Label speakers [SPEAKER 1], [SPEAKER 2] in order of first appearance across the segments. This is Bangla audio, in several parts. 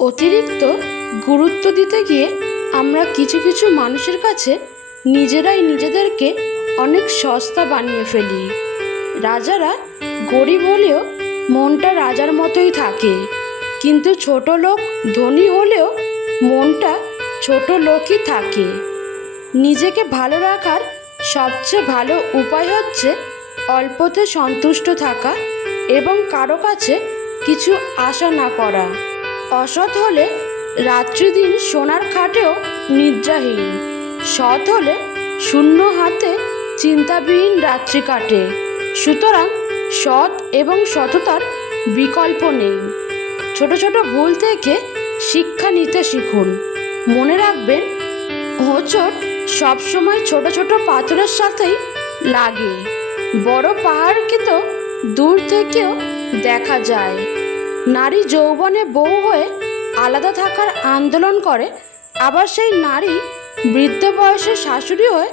[SPEAKER 1] অতিরিক্ত গুরুত্ব দিতে গিয়ে আমরা কিছু কিছু মানুষের কাছে নিজেরাই নিজেদেরকে অনেক সস্তা বানিয়ে ফেলি। রাজারা গরিব হলেও মনটা রাজার মতোই থাকে। কিন্তু ছোট লোক ধনী হলেও মনটা ছোট লোকই থাকে। নিজেকে ভালো রাখার সবচেয়ে ভালো উপায় হচ্ছে অল্পতে সন্তুষ্ট থাকা এবং কারও কাছে কিছু আশা না করা। অসৎ হলে রাত্রিদিন সোনার খাটেও নিদ্রাহীন। সৎ হলে শূন্য হাতে চিন্তাবিহীন রাত্রি কাটে। সুতরাং সৎ এবং সততার বিকল্প নেই। ছোট ছোট ভুল থেকে শিক্ষা নিতে শিখুন। মনে রাখবেন, হোঁচট সবসময় ছোট ছোট পাথরের সাথেই লাগে। বড় পাহাড়কে তো দূর থেকেও দেখা যায়। নারী যৌবনে বউ হয়ে আলাদা থাকার আন্দোলন করে, আবার সেই নারী বৃদ্ধ বয়সে শাশুড়ি হয়ে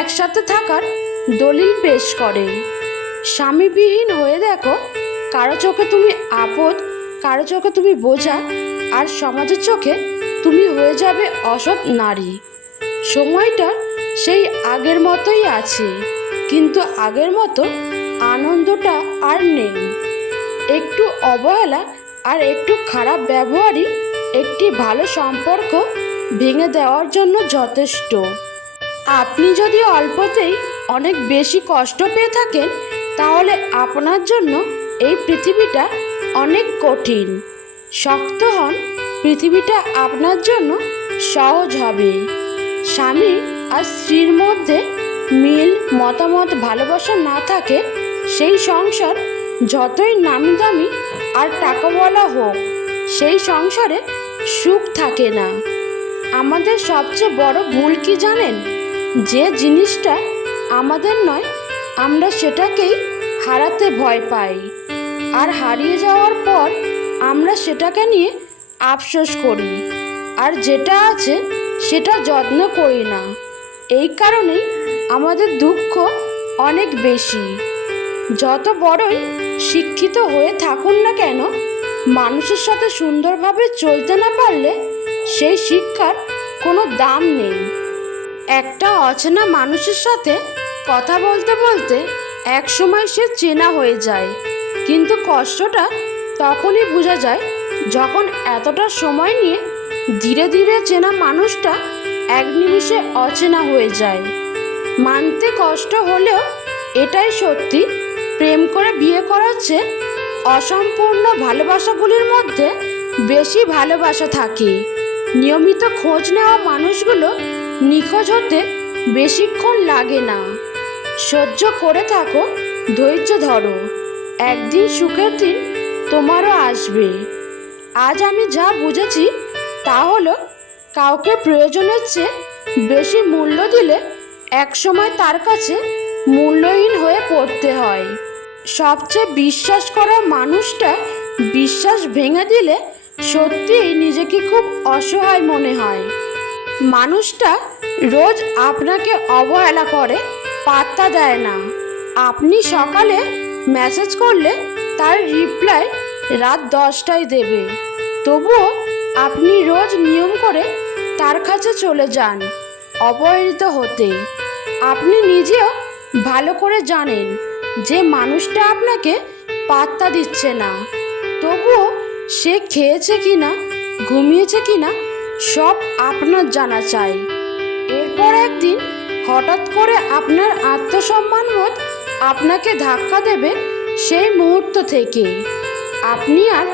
[SPEAKER 1] একসাথে থাকার দলিল পেশ করে। স্বামীবিহীন হয়ে দেখো, কারও চোখে তুমি আপদ, কারও চোখে তুমি বোঝা, আর সমাজের চোখে তুমি হয়ে যাবে অসৎ নারী। সময়টা সেই আগের মতোই আছে, কিন্তু আগের মতো আনন্দটা আর নেই। একটু অবহেলা আর একটু খারাপ ব্যবহারই একটি ভালো সম্পর্ক ভেঙে দেওয়ার জন্য যথেষ্ট। আপনি যদি অল্পতেই অনেক বেশি কষ্ট পেয়ে থাকেন, তাহলে আপনার জন্য এই পৃথিবীটা অনেক কঠিন। শক্ত হন, পৃথিবীটা আপনার জন্য সহজ হবে। স্বামী আর স্ত্রীর মধ্যে মিল, মতামত, ভালোবাসা না থাকে, সেই সংসার যতই নামি দামি আর টাকাওয়ালা হোক, সেই সংসারে সুখ থাকে না। আমাদের সবচেয়ে বড় ভুল কি জানেন? যে জিনিসটা আমাদের নয়, আমরা সেটাকেই হারাতে ভয় পাই। আর হারিয়ে যাওয়ার পর আমরা সেটাকে নিয়ে আফসোস করি। আর যেটা আছে সেটা যত্ন করি না। এই কারণেই আমাদের দুঃখ অনেক বেশি। যত বড়ই শিক্ষিত হয়ে থাকুন না কেন? মানুষের সাথে সুন্দরভাবে চলতে না পারলে সেই শিক্ষার কোনো দাম নেই। একটা অচেনা মানুষের সাথে কথা বলতে বলতে এক সময় সে চেনা হয়ে যায়। কিন্তু কষ্টটা তখনই বোঝা যায় যখন এতটা সময় নিয়ে ধীরে ধীরে চেনা মানুষটা এক নিমিষে অচেনা হয়ে যায়। মানতে কষ্ট হলেও এটাই সত্যি প্রেম করে বিয়ে করার চেয়ে অসম্পূর্ণ ভালোবাসাগুলির মধ্যে বেশি ভালোবাসা থাকে। নিয়মিত খোঁজ নেওয়া মানুষগুলো নিখোঁজ হতে বেশিক্ষণ লাগে না। সহ্য করে থাকো, ধৈর্য ধরো। একদিন সুখের দিন তোমারও আসবে। আজ আমি যা বুঝেছি তা হলো, কাউকে প্রয়োজনের চেয়ে বেশি মূল্য দিলে একসময় তার কাছে মূল্যহীন হয়ে পড়তে হয়। সবচেয়ে বিশ্বাস করা মানুষটা বিশ্বাস ভেঙে দিলে সত্যিই নিজেকে খুব অসহায় মনে হয়। মানুষটা রোজ আপনাকে অবহেলা করে, পাত্তা দেয় না। আপনি সকালে মেসেজ করলে তার রিপ্লাই রাত দশটায় দেবে। তবুও আপনি রোজ নিয়ম করে তার কাছে চলে যান, অবহেলিত হতে। আপনি নিজেও ভালো করে জানেন যে মানুষটা আপনাকে পাত্তা দিচ্ছে না। তবুও সে খেয়েছে কি না ঘুমিয়েছে কি না সব আপনার জানা চাই। এরপর একদিন হঠাৎ করে আপনার আত্মসম্মানবোধ আপনাকে ধাক্কা দেবে সেই মুহূর্ত থেকে। আপনি আর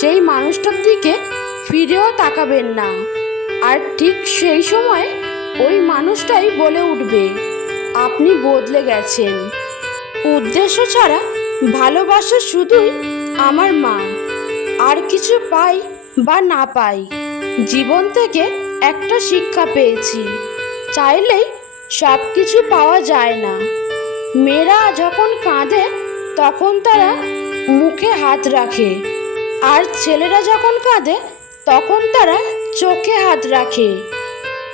[SPEAKER 1] সেই মানুষটার দিকে ফিরেও তাকাবেন না। আর ঠিক সেই সময় ওই মানুষটাই বলে উঠবে। আপনি বদলে গেছেন। উদ্দেশ্য ছাড়া ভালোবাসা শুধুই আমার মা। আর কিছু পাই বা না পাই, জীবন থেকে একটা শিক্ষা পেয়েছি। চাইলেই সব কিছু পাওয়া যায় না। মেয়েরা যখন কাঁদে, তখন তারা মুখে হাত রাখে। আর ছেলেরা যখন কাঁদে, তখন তারা চোখে হাত রাখে।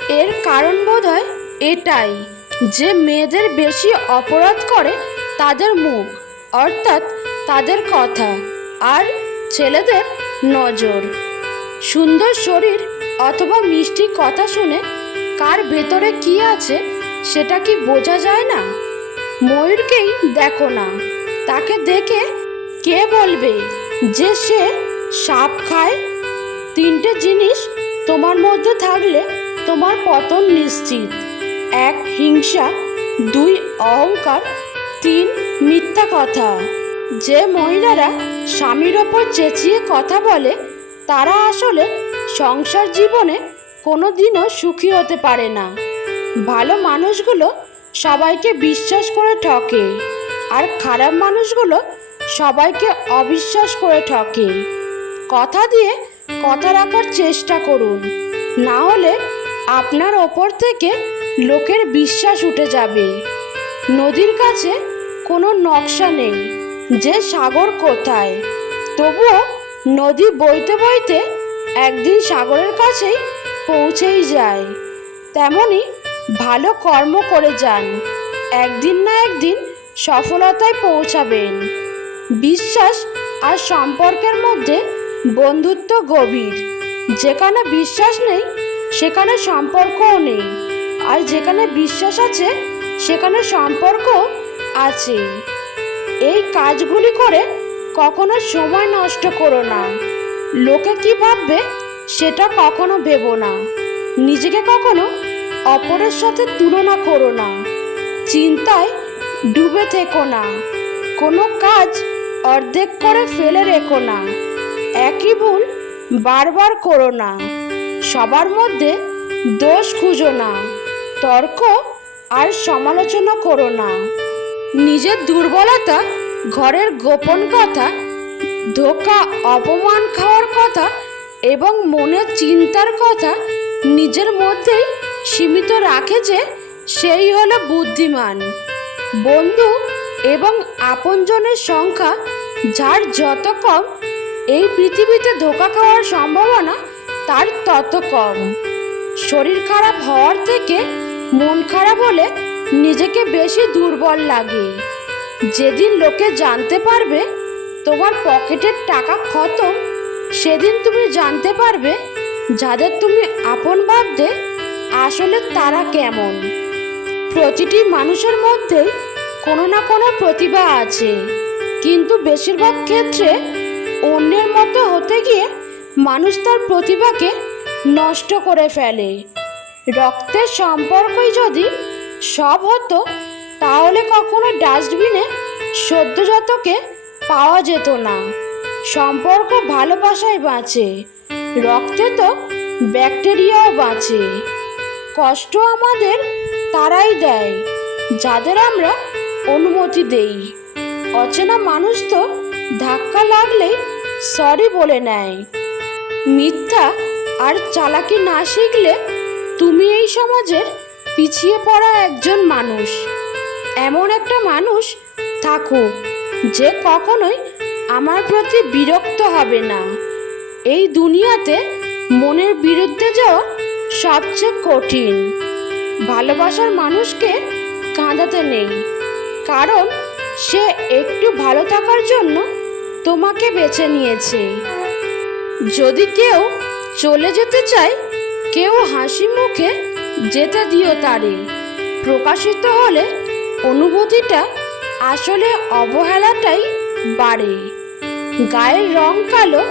[SPEAKER 1] এর কারণ বোধ হয় এটাই। যে মেয়েদের বেশি অপরাধ করে তাদের মুখ, অর্থাৎ তাদের কথা আর ছেলেদের নজর। সুন্দর শরীর অথবা মিষ্টি কথা শুনে কার ভেতরে কি আছে সেটা কি বোঝা যায় না? ময়ূরকেই দেখো না। তাকে দেখে কে বলবে যে সে সাপ খায়? তিনটে জিনিস তোমার মধ্যে থাকলে তোমার পতন নিশ্চিত। এক হিংসা, দুই অহংকার, তিন মিথ্যা কথা। যে মহিলারা স্বামীর ওপর চেঁচিয়ে কথা বলে, তারা আসলে সংসার জীবনে কোনো দিনও সুখী হতে পারে না। ভালো মানুষগুলো সবাইকে বিশ্বাস করে ঠকে, আর খারাপ মানুষগুলো সবাইকে অবিশ্বাস করে ঠকে। কথা দিয়ে কথা রাখার চেষ্টা করুন, না হলে আপনার ওপর থেকে লোকের বিশ্বাস উঠে যাবে। নদীর কাছে কোনো নকশা নেই, যে সাগর কোথায়। তবুও নদী বইতে বইতে একদিন সাগরের কাছেই পৌঁছেই যায়। তেমনি ভালো কর্ম করে যান, একদিন না একদিন সফলতায় পৌঁছাবেন। বিশ্বাস আর সম্পর্কের মধ্যে বন্ধুত্ব গভীর, যেখানে বিশ্বাস নেই, সেখানে সম্পর্কও নেই। আর যেখানে বিশ্বাস আছে, সেখানে সম্পর্ক আছে। এই কাজগুলি করে কখনো সময় নষ্ট করো না। লোকে কি ভাববে, সেটা কখনো ভেবো না। নিজেকে কখনো অপরের সাথে তুলনা করো না। চিন্তায় ডুবে থেকো না। কোনো কাজ অর্ধেক করে ফেলে রেখো না। একই ভুল বারবার করো না। সবার মধ্যে দোষ খুঁজো না। তর্ক আর সমালোচনা করো না। নিজের দুর্বলতা, ঘরের গোপন কথা, ধোকা, অপমান খাওয়ার কথা এবং মনের চিন্তার কথা নিজের মধ্যেই সীমিত রাখে যে সেই হলো বুদ্ধিমান। বন্ধু এবং আপনজনের সংখ্যা যার যত কম, এই পৃথিবীতে ধোকা খাওয়ার সম্ভাবনা তার তত কম। শরীর খারাপ হওয়ার থেকে মন খারাপ হলে নিজেকে বেশি দুর্বল লাগে। যেদিন লোকে জানতে পারবে তোমার পকেটের টাকা খতম, সেদিন তুমি জানতে পারবে যাদের তুমি আপন ভাবতে আসলে তারা কেমন। প্রতিটি মানুষের মধ্যেই কোনো না কোনো প্রতিভা আছে, কিন্তু বেশিরভাগ ক্ষেত্রে অন্যের মতো হতে গিয়ে মানুষ তার প্রতিভাকে নষ্ট করে ফেলে। রক্তের সম্পর্কই যদি সব হতো, তাহলে কখনো ডাস্টবিনে সদ্যজাতকে পাওয়া যেত না। সম্পর্ক ভালোবাসায় বাঁচে, রক্তে তো ব্যাকটেরিয়াও বাঁচে। কষ্ট আমাদের তারাই দেয়, যাদের আমরা অনুমতি দেই। অচেনা মানুষ তো ধাক্কা লাগলেই সরি বলে নেয়। মিথ্যা আর চালাকি না শিখলে তুমি এই সমাজের পিছিয়ে পড়া একজন মানুষ। এমন একটা মানুষ থাকুক যে কখনোই আমার প্রতি বিরক্ত হবে না। এই দুনিয়াতে মনের বিরুদ্ধে যাওয়া সবচেয়ে কঠিন। ভালোবাসার মানুষকে কাঁদাতে নেই, কারণ সে একটু ভালো থাকার জন্য তোমাকে বেছে নিয়েছে। যদি কেউ চলে যেতে চায় কেউ হাসি মুখে যেতে দিও তারে। প্রকাশিত হলে অনুভূতিটা আসলে অবহেলাটাই বাড়ে। গায়ের রং কালো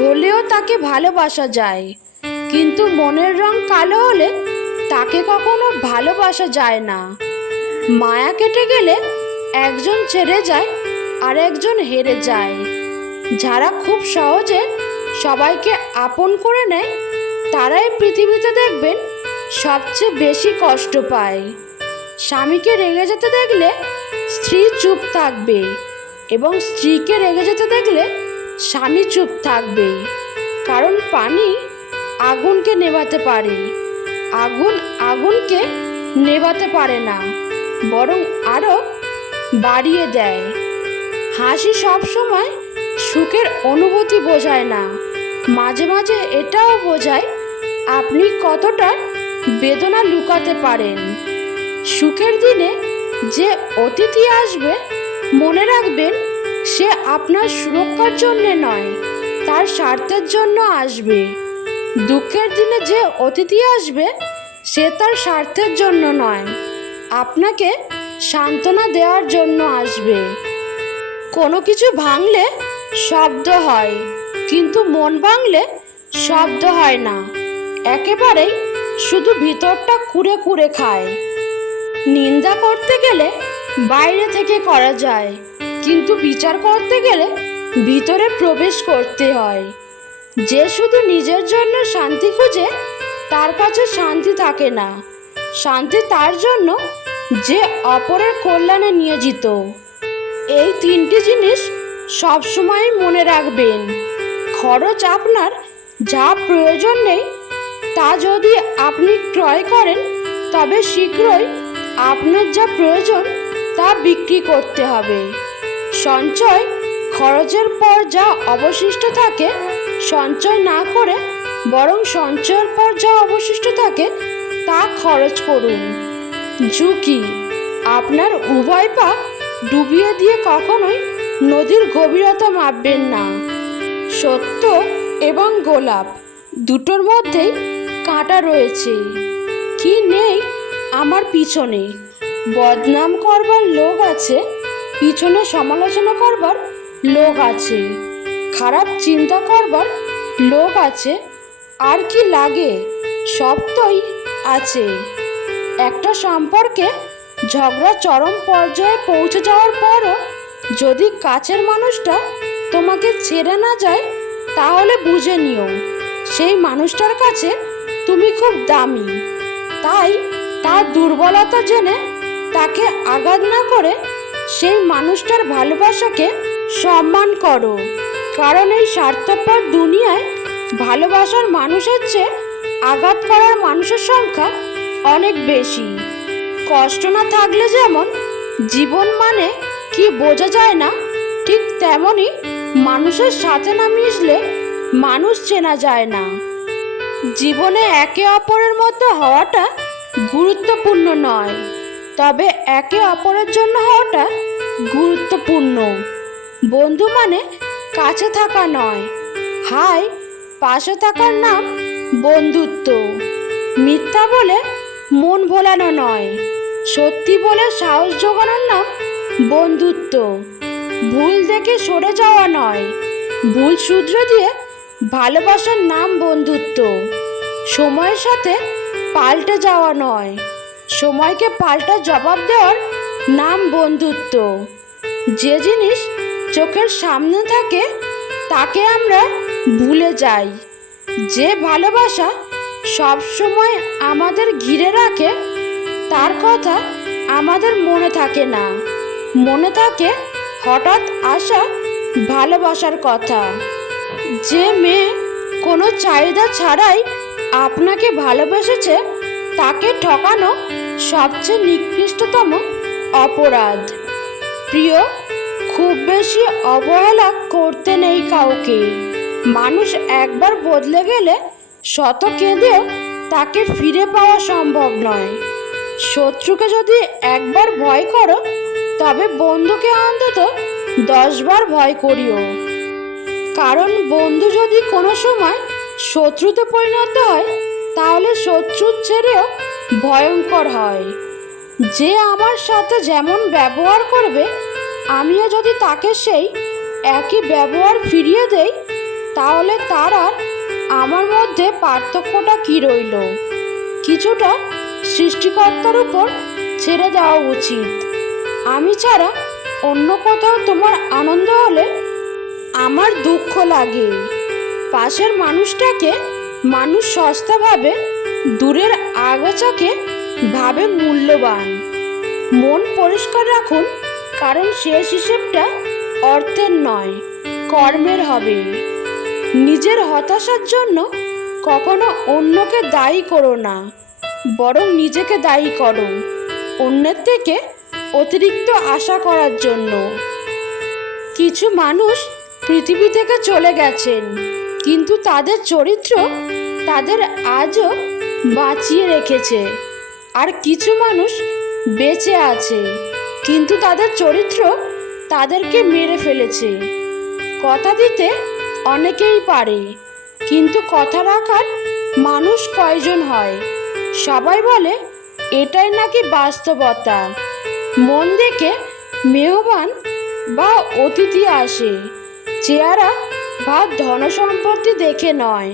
[SPEAKER 1] হলেও তাকে ভালোবাসা যায়, কিন্তু মনের রং কালো হলে তাকে কখনো ভালোবাসা যায় না। মায়া কেটে গেলে একজন ছেড়ে যায় আর একজন হেরে যায়। যারা খুব সহজে সবাইকে আপন করে নেয় তারাই পৃথিবীতে দেখবেন সবচেয়ে বেশি কষ্ট পায়। স্বামীকে রেগে যেতে দেখলে স্ত্রী চুপ থাকবে এবং স্ত্রীকে রেগে যেতে দেখলে স্বামী চুপ থাকবে। কারণ পানি আগুনকে নেভাতে পারে। আগুন আগুনকে নেভাতে পারে না, বরং আরও বাড়িয়ে দেয়। হাসি সব সময় সুখের অনুভূতি বোঝায় না, মাঝে মাঝে এটাও বোঝায় আপনি কতটা বেদনা লুকাতে পারেন? সুখের দিনে যে অতিথি আসবে, মনে রাখবেন সে আপনার সুরক্ষার জন্যে নয়, তার স্বার্থের জন্য আসবে। দুঃখের দিনে যে অতিথি আসবে, সে তার স্বার্থের জন্য নয়, আপনাকে সান্ত্বনা দেওয়ার জন্য আসবে। কোনো কিছু ভাঙলে শব্দ হয়, কিন্তু মন ভাঙলে শব্দ হয় না। একেবারেই শুধু ভিতরটা কুড়ে কুড়ে খায়। নিন্দা করতে গেলে বাইরে থেকে করা যায়, কিন্তু বিচার করতে গেলে ভিতরে প্রবেশ করতে হয়। যে শুধু নিজের জন্য শান্তি খুঁজে, তার কাছে শান্তি থাকে না। শান্তি তার জন্য যে অপরের কল্যাণে নিয়োজিত। এই তিনটি জিনিস সবসময় মনে রাখবেন। খরচ আপনার যা প্রয়োজন নেই তা যদি আপনি ক্রয় করেন, তবে শীঘ্রই আপনার যা প্রয়োজন তা বিক্রি করতে হবে। সঞ্চয় খরচের পর যা অবশিষ্ট থাকে, সঞ্চয় না করে বরং সঞ্চয়ের পর যা অবশিষ্ট থাকে, তা খরচ করুন। ঝুঁকি আপনার উভয় পা ডুবিয়ে দিয়ে কখনোই নদীর গভীরতা মাপবেন না। সত্য এবং গোলাপ দুটোর মধ্যেই কাঁটা রয়েছে। কি নেই? আমার পিছনে। বদনাম করবার লোক আছে, পিছনে সমালোচনা করবার লোক আছে, খারাপ চিন্তা করবার লোক আছে। আর কি লাগে? সব তোই আছে। একটা সম্পর্কে ঝগড়া চরম পর্যায়ে পৌঁছে যাওয়ার পরও যদি কাছের মানুষটা তোমাকে ছেড়ে না যায়, তাহলে বুঝে নিও, সেই মানুষটার কাছে তুমি খুব দামি। তাই তার দুর্বলতা জেনে তাকে আঘাত না করে সেই মানুষটার ভালোবাসাকে সম্মান করো। কারণ এই স্বার্থপর দুনিয়ায় ভালোবাসার মানুষের চেয়ে আঘাত করার মানুষের সংখ্যা অনেক বেশি। কষ্ট না থাকলে যেমন জীবন মানে কি বোঝা যায় না, ঠিক তেমনই মানুষের সাথে না মিশলে মানুষ চেনা যায় না। জীবনে একে অপরের মতো হওয়াটা গুরুত্বপূর্ণ নয়, তবে একে অপরের জন্য হওয়াটা গুরুত্বপূর্ণ। বন্ধু মানে কাছে থাকা নয়, হাই, পাশে থাকার নাম বন্ধুত্ব। মিথ্যা বলে মন ভোলানো নয়, সত্যি বলে সাহস জোগানোর নাম বন্ধুত্ব। ভুল দেখে সরে যাওয়া নয়, ভুল শুধরে দিয়ে ভালোবাসার নাম বন্ধুত্ব। সময়ের সাথে পাল্টে যাওয়া নয়। সময়কে পাল্টা জবাব দেওয়ার নাম বন্ধুত্ব। যে জিনিস চোখের সামনে থাকে, তাকে আমরা ভুলে যাই। যে ভালোবাসা সব সময় আমাদের ঘিরে রাখে, তার কথা আমাদের মনে থাকে না। মনে থাকে হঠাৎ আসা ভালোবাসার কথা। যে মেয়ে কোনো চাহিদা ছাড়াই আপনাকে ভালোবেসেছে তাকে ঠকানো সবচেয়ে নিকৃষ্টতম অপরাধ। প্রিয়, খুব বেশি অবহেলা করতে নেই কাউকে। মানুষ একবার বদলে গেলে শত কেঁদেও তাকে ফিরে পাওয়া সম্ভব নয়। শত্রুকে যদি একবার ভয় করো, তবে বন্ধুকে অন্তত দশবার ভয় করিও। কারণ বন্ধু যদি কোনো সময় শত্রুতে পরিণত হয়, তাহলে শত্রুর ছেড়েও ভয়ঙ্কর হয়। যে আমার সাথে যেমন ব্যবহার করবে, আমিও যদি তাকে সেই একই ব্যবহার ফিরিয়ে দেই, তাহলে তার আর আমার মধ্যে পার্থক্যটা কী রইল? কিছুটা সৃষ্টিকর্তার উপর ছেড়ে দেওয়া উচিত। আমি ছাড়া অন্য কোথাও তোমার আনন্দ হলে আমার দুঃখ লাগে। পাশের মানুষটাকে মানুষ সস্তা ভাবে দূরের আগাছাকে ভাবে মূল্যবান। মন পরিষ্কার রাখুন, কারণ শেষ হিসেবটা অর্থের নয়, কর্মের হবে। নিজের হতাশার জন্য কখনো অন্যকে দায়ী করো না, বরং নিজেকে দায়ী করো, অন্যের থেকে অতিরিক্ত আশা করার জন্য। কিছু মানুষ পৃথিবী থেকে চলে গেছেন। কিন্তু তাদের চরিত্র তাদের আজও বাঁচিয়ে রেখেছে। আর কিছু মানুষ বেঁচে আছে, কিন্তু তাদের চরিত্র তাদেরকে মেরে ফেলেছে। কথা দিতে অনেকেই পারে, কিন্তু কথা রাখার মানুষ কয়জন হয়? সবাই বলে, এটাই নাকি বাস্তবতা। মন দেখে মেহমান বা অতিথি আসে, চেহারা বা ধনসম্পত্তি দেখে নয়।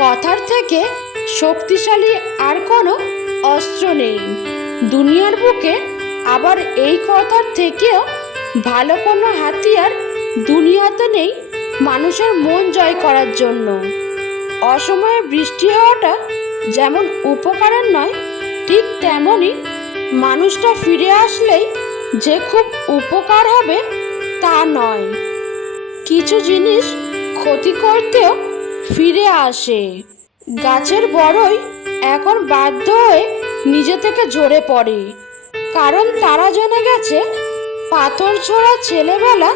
[SPEAKER 1] কথার থেকে শক্তিশালী আর কোনো অস্ত্র নেই। দুনিয়ার বুকে আবার এই কথার থেকেও ভালো কোনো হাতিয়ার দুনিয়াতে নেই মানুষের মন জয় করার জন্য। অসময়ে বৃষ্টি হওয়াটা যেমন উপকারের নয়, ঠিক তেমনই মানুষটা ফিরে আসলেই যে খুব উপকার হবে তা নয়। কিছু জিনিস ক্ষতি করতেও ফিরে আসে। গাছের বড়ই এখন বাধ্য হয়ে নিজে থেকে ঝরে পড়ে। কারণ তারা জেনে গেছে, পাথর ছোড়া ছেলেবেলা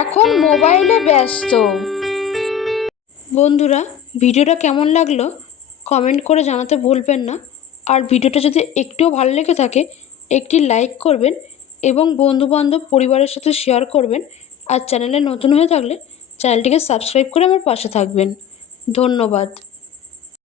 [SPEAKER 1] এখন মোবাইলে ব্যস্ত। বন্ধুরা, ভিডিওটা কেমন লাগল? কমেন্ট করে জানাতে ভুলবেন না। আর ভিডিওটা যদি একটুও ভালো লেগে থাকে, একটি লাইক করবেন এবং বন্ধুবান্ধব পরিবারের সাথে শেয়ার করবেন। আর চ্যানেলে নতুন হয়ে থাকলে চ্যানেলটিকে সাবস্ক্রাইব করে আমার পাশে থাকবেন। ধন্যবাদ।